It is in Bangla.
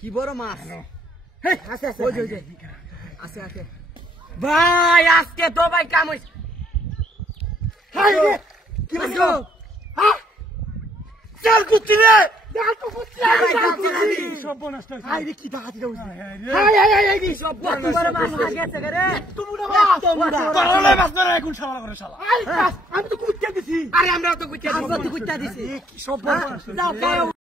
কি বড় মাছ ভাই আজকে তো ভাই কাম হইছে কি বলছো চাল কুত্তি রে চাল কুত্তি সব বনস্ত হাই রে কি দাঁতি দাও হাই হাই হাই কি সব বড় মাছ গেছে রে তুমুড়া মাছ করলে মাছ ধরে এখন শালা করে শালা আমি তো কুত্তি দিছি আরে আমরা তো কুত্তি দিছি কি সব বনস্ত